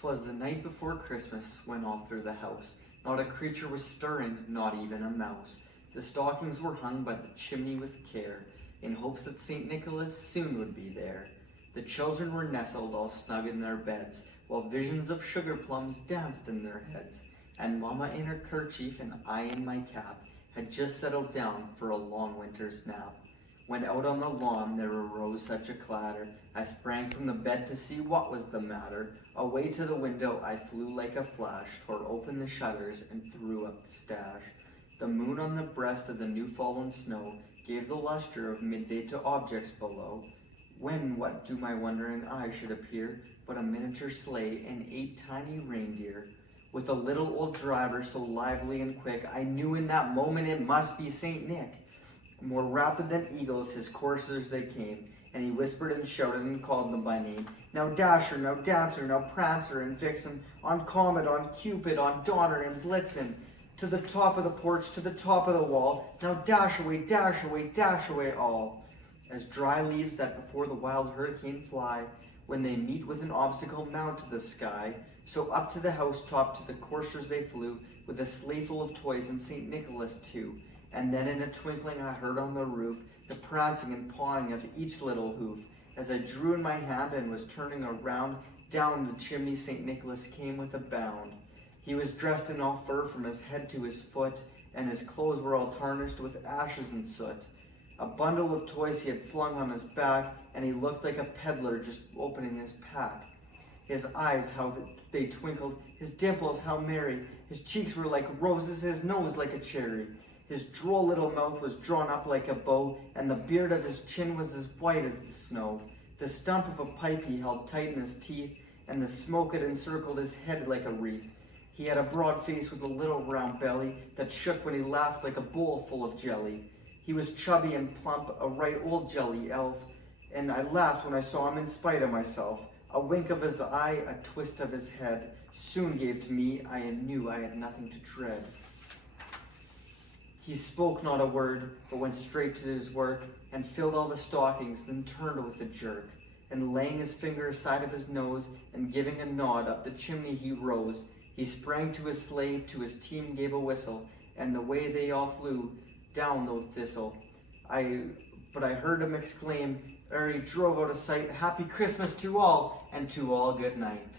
'Twas the night before Christmas when all through the house not a creature was stirring, not even a mouse. The stockings were hung by the chimney with care, in hopes that St. Nicholas soon would be there. The children were nestled all snug in their beds, while visions of sugar plums danced in their heads. And Mamma in her kerchief and I in my cap had just settled down for a long winter's nap. When out on the lawn there arose such a clatter, I sprang from the bed to see what was the matter. Away to the window I flew like a flash, tore open the shutters and threw up the stash. The moon on the breast of the new fallen snow gave the luster of midday to objects below. When what to my wondering eye should appear but a miniature sleigh and 8 tiny reindeer, with a little old driver so lively and quick, I knew in that moment it must be St. Nick. More rapid than eagles his coursers they came, and he whispered and shouted and called them by name. Now Dasher, now Dancer, now Prancer and Vixen, on Comet, on Cupid, on Donner and Blitzen, to the top of the porch, to the top of the wall, now dash away, dash away all. As dry leaves that before the wild hurricane fly, when they meet with an obstacle mount to the sky, so up to the housetop to the coursers they flew, with a sleigh full of toys and St. Nicholas too. And then in a twinkling I heard on the roof the prancing and pawing of each little hoof. As I drew in my hand and was turning around, down the chimney St. Nicholas came with a bound. He was dressed in all fur from his head to his foot, and his clothes were all tarnished with ashes and soot. A bundle of toys he had flung on his back, and he looked like a peddler just opening his pack. His eyes, how they twinkled, his dimples, how merry. His cheeks were like roses, his nose like a cherry. His droll little mouth was drawn up like a bow, and the beard of his chin was as white as the snow. The stump of a pipe he held tight in his teeth, and the smoke had encircled his head like a wreath. He had a broad face with a little round belly that shook when he laughed like a bowl full of jelly. He was chubby and plump, a right old jelly elf, and I laughed when I saw him in spite of myself. A wink of his eye, a twist of his head, soon gave to me I knew I had nothing to dread. He spoke not a word, but went straight to his work, and filled all the stockings, then turned with a jerk. And laying his finger aside of his nose, and giving a nod, up the chimney he rose. He sprang to his sleigh, to his team gave a whistle, and away they all flew, down the thistle. But I heard him exclaim, ere he drove out of sight, Happy Christmas to all, and to all good night.